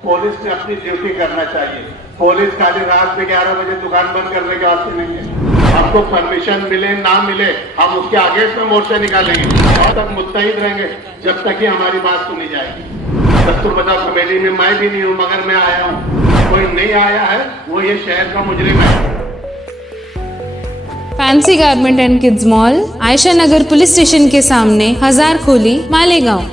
Police ने अपनी duty करना चाहिए। पुलिस खाली रात में 11 बजे दुकान बंद करने के वास्ते नहीं है। हमको परमिशन मिले ना मिले हम उसके आगे में मोर्चा निकालेंगे और तक मुत्तहिद रहेंगे जब तक कि हमारी बात सुनी जाएगी। दस्तूर बचाव कमेटी में मैं भी नहीं हूँ, मगर मैं आया हूँ। कोई नहीं आया है वो ये शहर का मुजरिम है। Fancy garment and kids mall, Ayesha Nagar police station के सामने, हजारखोली, मालेगांव।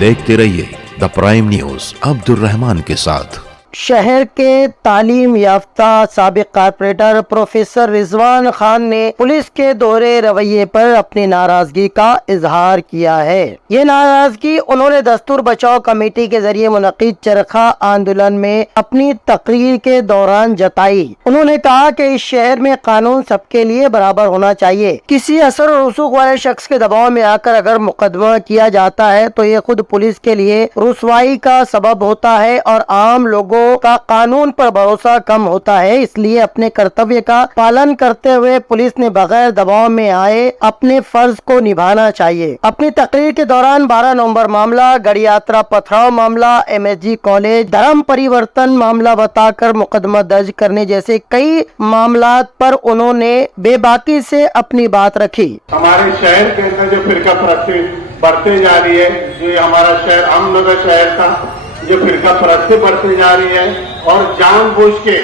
देखते रहिए the prime news Abdul Rahman के साथ। शहर के तालीम याफ्ता साबिक कारपोरेटर प्रोफेसर रिजवान खान ने पुलिस के दोहरे रवैये पर अपनी नाराजगी का इजहार किया है। ये नाराजगी उन्होंने दस्तूर बचाओ कमेटी के जरिए मुनक्किद चरखा आंदोलन में अपनी तकरीर के दौरान जताई। उन्होंने कहा कि इस शहर में कानून सबके लिए बराबर होना चाहिए। किसी असर और रसूख वाले शख्स के दबाव में आकर अगर मुकदमा किया जाता है तो ये खुद पुलिस के लिए रुसवाई का सबब होता है और आम लोगों का कानून पर भरोसा कम होता है। इसलिए अपने कर्तव्य का पालन करते हुए पुलिस ने बगैर दबाव में आए अपने फर्ज को निभाना चाहिए। अपनी तकरीर के दौरान 12 नवंबर मामला, गढ़ी यात्रा पथराव मामला, MSG कॉलेज, धर्म परिवर्तन मामला बताकर मुकदमा दर्ज करने जैसे कई मामला पर उन्होंने बेबाकी से अपनी बात रखी। हमारे शहर के अंदर जो फिरका परस्ती बढ़ते जा रही है, जो हमारा शहर अमन का शहर था, जो फिरका परस्ती बढ़ती जा रही है और जानबूझ के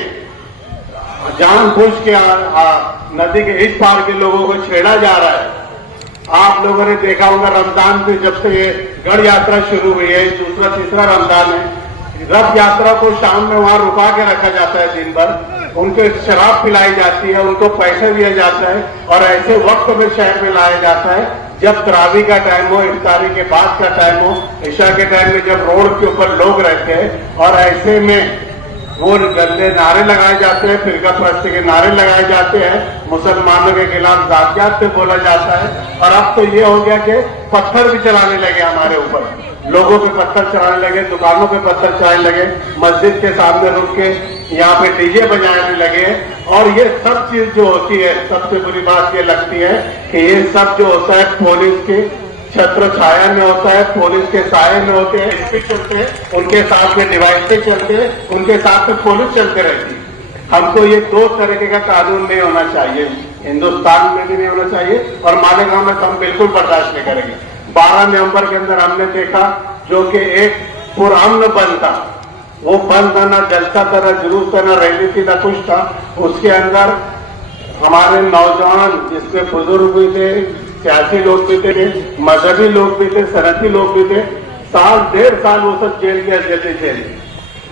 नदी के इस पार के लोगों को छेड़ा जा रहा है। आप लोगों ने देखा होगा रमजान से जब से ये गढ़ यात्रा शुरू हुई है, दूसरा तीसरा रमजान है, रथ यात्रा को शाम में वहां रुका के रखा जाता है। दिन भर उनको शराब पिलाई जाती है, उनको पैसे दिया जाता है और ऐसे वक्त में शहर में लाया जाता है जब तरावी का टाइम हो, इफ्तारी के बाद का टाइम हो, इशा के टाइम में जब रोड के ऊपर लोग रहते हैं और ऐसे में वो गंदे नारे लगाए जाते हैं, फिरका परस्ती के नारे लगाए जाते हैं, मुसलमानों के खिलाफ जातियात पे बोला जाता है। और अब तो ये हो गया कि पत्थर भी चलाने लगे हमारे ऊपर, लोगों पे पत्थर चलाने लगे, दुकानों पे पत्थर चलाने लगे, मस्जिद के सामने रुक के यहाँ पे डीजे बजाने लगे। और ये सब चीज जो होती है, सबसे बुरी बात ये लगती है कि ये सब जो होता है पुलिस के छत्र छाया में होता है, पुलिस के साये में होते हैं, एसपी चलते हैं, उनके साथ में डिवाइस चलते हैं, उनके साथ में पुलिस चलते रहती है। हमको ये दो तरीके का कानून नहीं होना चाहिए, हिंदुस्तान में भी नहीं होना चाहिए और मालेगांव में तो हम बिल्कुल बर्दाश्त नहीं करेंगे। 12 नवंबर के अंदर हमने देखा जो कि एक पुरअमन बंद था, वो बंद था, ना जलसा था, ना जुलूस था, ना रैली थी, ना कुछ था। उसके अंदर हमारे नौजवान जिसमें बुजुर्ग भी थे, सियासी लोग भी थे, मजहबी लोग भी थे, सनती लोग भी थे, साल 1.5 साल वो सब जेल के अंदर थे। जेल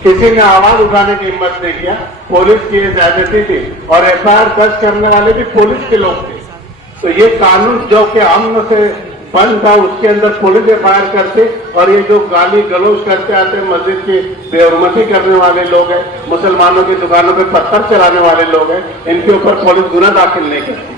किसी ने आवाज उठाने की हिम्मत नहीं किया। पुलिस की ज्यादती थी और FIR दर्ज करने वाले भी पुलिस के लोग थे। तो ये कानून जो कि अमन से बंद था, उसके अंदर पुलिस FIR करते और ये जो गाली गलौज करते आते मस्जिद की बेहरमती करने वाले लोग हैं, मुसलमानों की दुकानों पे पत्थर चलाने वाले लोग हैं, इनके ऊपर पुलिस गुना दाखिल नहीं करती।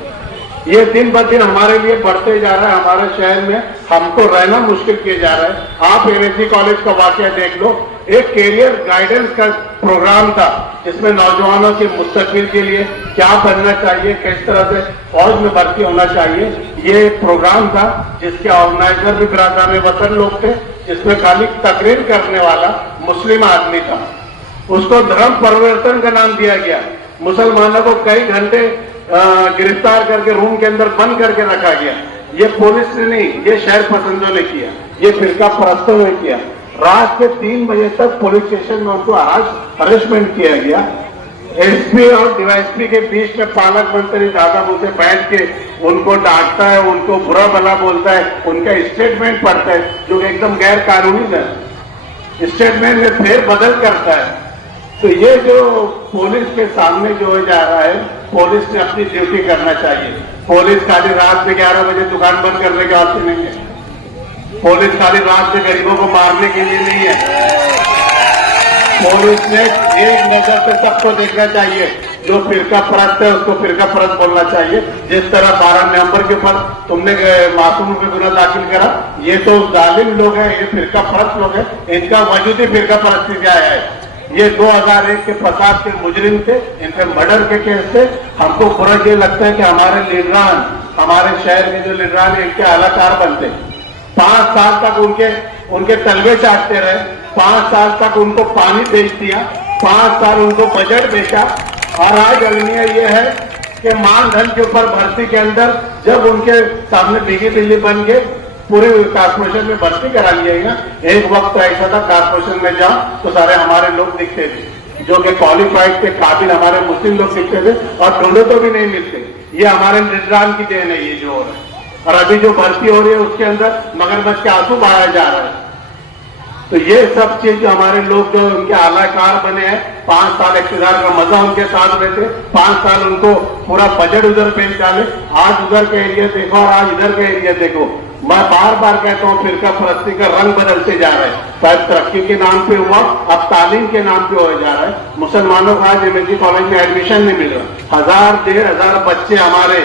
ये दिन ब दिन हमारे लिए बढ़ते जा रहा है। हमारे शहर में हमको रहना मुश्किल किया जा रहा है। आप MSG कॉलेज का वाकया देख लो, एक कैरियर गाइडेंस का प्रोग्राम था जिसमें नौजवानों के मुस्तकबिल के लिए क्या बनना चाहिए, किस तरह से फौज में भर्ती होना चाहिए, ये प्रोग्राम था जिसके ऑर्गेनाइजर भी बिरादरान वतन लोग थे, जिसमें खाली तकरीर करने वाला मुस्लिम आदमी था। उसको धर्म परिवर्तन का नाम दिया गया। मुसलमानों को कई घंटे गिरफ्तार करके रूम के अंदर बंद करके रखा गया। ये पुलिस ने नहीं, ये शहर पसंदों ने किया, ये फिरका परस्तों ने किया। रात के 3 बजे तक पुलिस स्टेशन में उनको आज हरेसमेंट किया गया। SP और DYSP के बीच में पालक मंत्री दादा मुझसे बैठ के उनको डांटता है, उनको बुरा भला बोलता है, उनका स्टेटमेंट पढ़ता है जो एकदम गैर कानूनी है, स्टेटमेंट में फेर बदल करता है। तो ये जो पुलिस के सामने जो हो जा रहा है, पुलिस ने अपनी ड्यूटी करना चाहिए। पुलिस खाली रात में 11 बजे दुकान बंद करने के वास्ते नहीं है, पुलिस खाली रात में गरीबों को मारने के लिए नहीं है। पुलिस ने एक नजर से सबको देखना चाहिए। जो फिरका परस्त है उसको फिरका परस्त बोलना चाहिए। जिस तरह 12 नवंबर के ऊपर तुमने मासूम पे गुना दाखिल करा, ये तो जालिम लोग हैं, ये फिरका परस्त लोग हैं, इनका वजूद ही फिरका परस्ती से आया है। ये 2001 के फसाद के मुजरिम थे, इनके मर्डर के केस थे। हमको पूरा ये लगता है कि हमारे लीडरान, हमारे शहर के जो लीडरान है, इनके आलाकार बनते। 5 साल तक उनके तलवे चाटते रहे, 5 साल तक उनको पानी बेच दिया, 5 साल उनको बजट बेचा। और आज अलमिया ये है कि मानधन के ऊपर भर्ती के अंदर जब उनके सामने भीगी बिल्ली बन के पूरे कारपोरेशन में भर्ती करा लिया गया। एक वक्त ऐसा था कारपोरेशन में जाओ तो सारे हमारे लोग दिखते थे, जो कि क्वालिफाइड थे, काबिल हमारे मुस्लिम लोग दिखते थे, और ढूंढो तो भी नहीं मिलते। ये हमारे निगरान की देन है, ये जो हो रहा है। और अभी जो भर्ती हो रही है उसके अंदर मगरमच्छ के आंसू बहाया जा रहा है। तो ये सब चीज जो हमारे लोग जो उनके आलाकार बने हैं, 5 साल इक़्तिदार का मजा उनके साथ रहते, 5 साल उनको पूरा बजट उधर बेच डाले। आज उधर का एरिया देखो और आज इधर का एरिया देखो। मैं बार बार कहता हूँ फिरका परस्ती का रंग बदलते जा रहा है। शायद तरक्की के नाम पे हुआ, अब तालीम के नाम पे हो जा रहा है। मुसलमानों को आज एमएससी कॉलेज में एडमिशन नहीं मिल रहा। 1000-1500 बच्चे हमारे,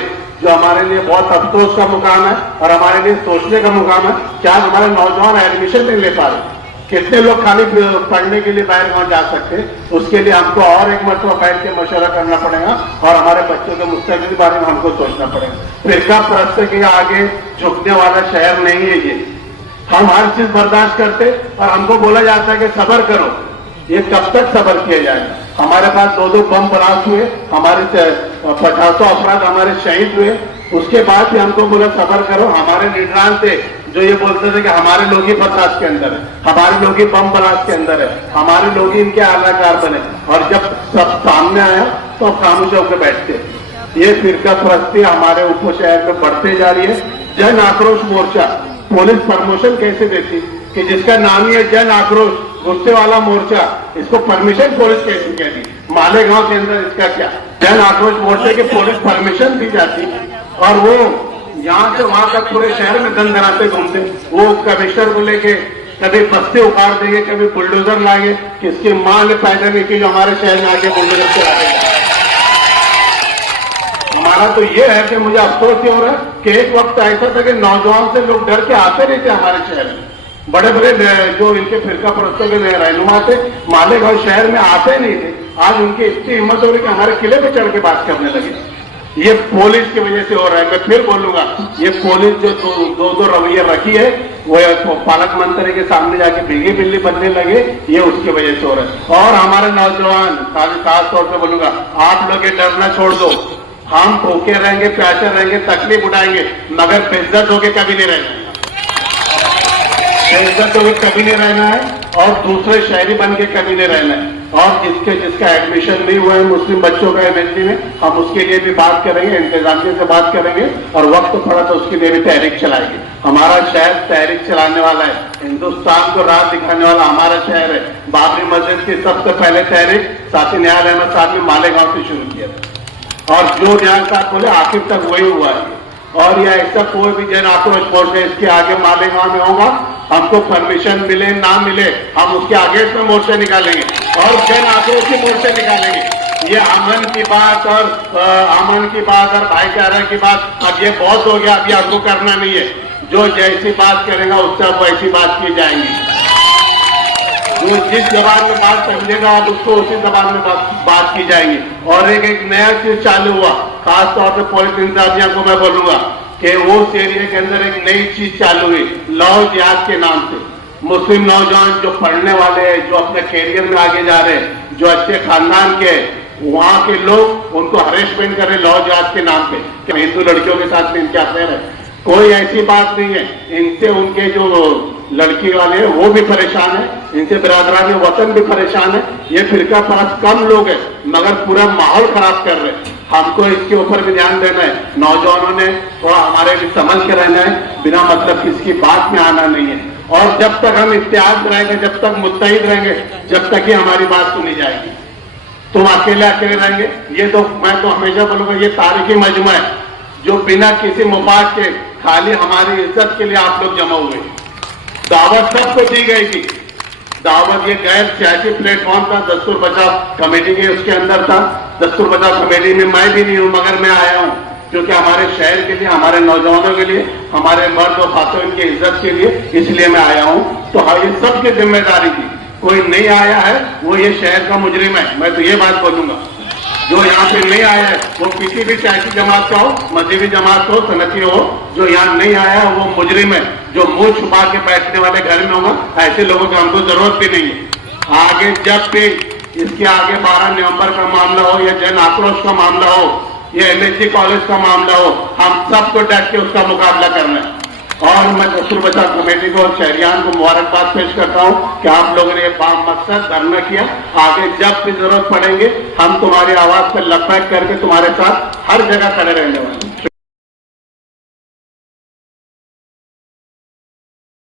जो हमारे लिए बहुत अफसोस का मुकाम है और हमारे लिए सोचने का मुकाम है, क्या हमारे नौजवान एडमिशन नहीं ले पा रहे। कितने लोग खाली पढ़ने के लिए बाहर गांव जा सकते हैं। उसके लिए हमको और एक मरतबा बैठ के मशवरा करना पड़ेगा और हमारे बच्चों के मुस्तकबिल के बारे में हमको सोचना पड़ेगा। फिरका परस्ती के आगे झुकने वाला शहर नहीं है ये। हम हर चीज बर्दाश्त करते और हमको बोला जाता है कि सब्र करो। ये कब तक सब्र किया जाएगा? हमारे पास 2 बम ब्लास्ट हुए, हमारे 50 अफराद हमारे शहीद हुए, उसके बाद भी हमको बोला सब्र करो। हमारे लीडरान थे जो ये बोलते थे कि हमारे लोग ही फसाद के अंदर है, हमारे लोग ही बम ब्लास्ट के अंदर है, हमारे लोग ही इनके आलाकार बने। और जब सब सामने आया तो अब खामोश होकर बैठते। ये फिरका परस्ती हमारे उप शहर में बढ़ते जा रही है। जन आक्रोश मोर्चा पुलिस प्रमोशन कैसे देती कि जिसका नाम ही है जन आक्रोश, गुस्से वाला मोर्चा, इसको परमिशन पुलिस कैसे कहती? मालेगांव के अंदर इसका क्या? जन आक्रोश मोर्चे की पुलिस परमिशन दी जाती और वो यहाँ से वहां तक पूरे शहर में दन धराते घूमते। वो कमिश्नर को लेके कभी बस्ते उखाड़ देंगे, कभी बुलडोजर लाएंगे। किसकी मां ने पैदा नहीं की जो हमारे शहर में आके बुलडोजर चलाएगा? हमारा तो ये है कि मुझे अफसोस ये हो रहा है कि एक वक्त ऐसा था कि नौजवान से लोग डर के आते नहीं थे हमारे शहर में। बड़े बड़े जो इनके फिरका परस्तों के रहनुमा थे, मालेगांव शहर में आते नहीं थे। आज उनकी इतनी हिम्मत हो रही कि हमारे किले पे चढ़ के बात करने लगे। ये पुलिस की वजह से हो रहा है। मैं फिर बोलूंगा, ये पुलिस जो दो रवैया रखी है, वो पालक मंत्री के सामने जाके भीगी बिल्ली बनने लगे, ये उसकी वजह से हो रहा है। और हमारे नौजवान, खास तौर से बोलूंगा, आप लोग ये डरना छोड़ दो। हम भूखे रहेंगे, प्यासे रहेंगे, तकलीफ उठाएंगे, मगर बेइज्जत होके कभी नहीं रहना है। बेइज्जत होके कभी नहीं रहना है और दूसरे शहरी बन के कभी नहीं रहना है। और जिसका एडमिशन नहीं हुआ है मुस्लिम बच्चों का एमएससी में, हम उसके लिए भी बात करेंगे, इंतजामिया से बात करेंगे और वक्त पड़ा तो उसके लिए भी तहरीक चलाएंगे। हमारा शहर तहरीक चलाने वाला है, हिंदुस्तान को राह दिखाने वाला हमारा शहर है। बाबरी मस्जिद की सबसे पहले तहरीक साथी न्याय अहमद साहब ने मालेगांव से शुरू किया और जो न्याय साहब बोले आखिर तक वही हुआ है। और यह ऐसा कोई भी जन आक्रोश मोर्चा इसके आगे मालेगांव में होगा, हमको परमिशन मिले ना मिले, हम उसके आगे से मोर्चे निकालेंगे और जन आक्रोश की मोर्चे निकालेंगे। ये अमन की बात और भाईचारा की बात अब ये बहुत हो गया, अभी आपको करना नहीं है। जो जैसी बात करेगा उससे अब वैसी बात की जाएंगी। वो जिस जबान में बात समझेगा अब उसको उसी जबान में बात की जाएगी। और एक नया चीज चालू हुआ, खास तौर पर पुलिस इंतजामिया को मैं बोलूंगा कि वो एरिया के अंदर एक नई चीज चालू हुई, लव जिहाद के नाम से। मुस्लिम नौजवान जो पढ़ने वाले हैं, जो अपने कैरियर में आगे जा रहे हैं, जो अच्छे खानदान के, वहां के लोग उनको हरेसमेंट कर रहे लव जिहाद के नाम पे कि हिंदू लड़कियों के साथ में इनके अफेयर है। कोई ऐसी बात नहीं है। इनसे उनके जो लड़की वाले हैं वो भी परेशान है, इनसे बिरादरान वतन भी परेशान है। ये फिरका परस्त कम लोग हैं मगर पूरा माहौल खराब कर रहे हैं। हमको इसके ऊपर भी ध्यान देना है। नौजवानों ने थोड़ा हमारे भी समझ के रहना है, बिना मतलब किसकी बात में आना नहीं है। और जब तक हम इत्तेहाद रहेंगे, जब तक मुत्तहिद रहेंगे, जब तक ही हमारी बात सुनी जाएगी। तुम अकेले रहेंगे, ये तो मैं तो हमेशा बोलूंगा ये तारीखी मजमा है जो बिना किसी मुफाद के खाली हमारी इज्जत के लिए आप लोग जमा हुए। दावत सबको दी गई थी। दावत ये गैर सियासी प्लेटफॉर्म था, दस्तूर बचाव कमेटी के उसके अंदर था। दस्तूर बचाव कमेटी में मैं भी नहीं हूं मगर मैं आया हूं क्योंकि हमारे शहर के लिए, हमारे नौजवानों के लिए, हमारे मर्द और खातून की इज्जत के लिए, इसलिए मैं आया हूं। तो हाँ, ये सबकी जिम्मेदारी थी कोई नहीं आया है वो ये शहर का मुजरिम है। मैं तो ये बात बोलूंगा, जो यहाँ पे नहीं आया है वो किसी भी सियासी जमात का हो, मजहबी जमात हो, सनती हो, जो यहाँ नहीं आया है वो मुजरिम है। जो मुंह छुपा के बैठने वाले घर में होगा, ऐसे लोगों की हमको जरूरत भी नहीं है। आगे जब भी इसके आगे 12 नवंबर का मामला हो या जन आक्रोश का मामला हो या एमएससी कॉलेज का मामला हो, हम सबको डट के उसका मुकाबला करना है। और मैं दस्तूर बचाव कमेटी को और शहरियान को मुबारकबाद पेश करता हूं कि आप लोगों ने ये मकसद धरना किया। आगे जब भी जरूरत पड़ेंगे हम तुम्हारी आवाज पर लपैट करके तुम्हारे साथ हर जगह खड़े रहने वाले हैं।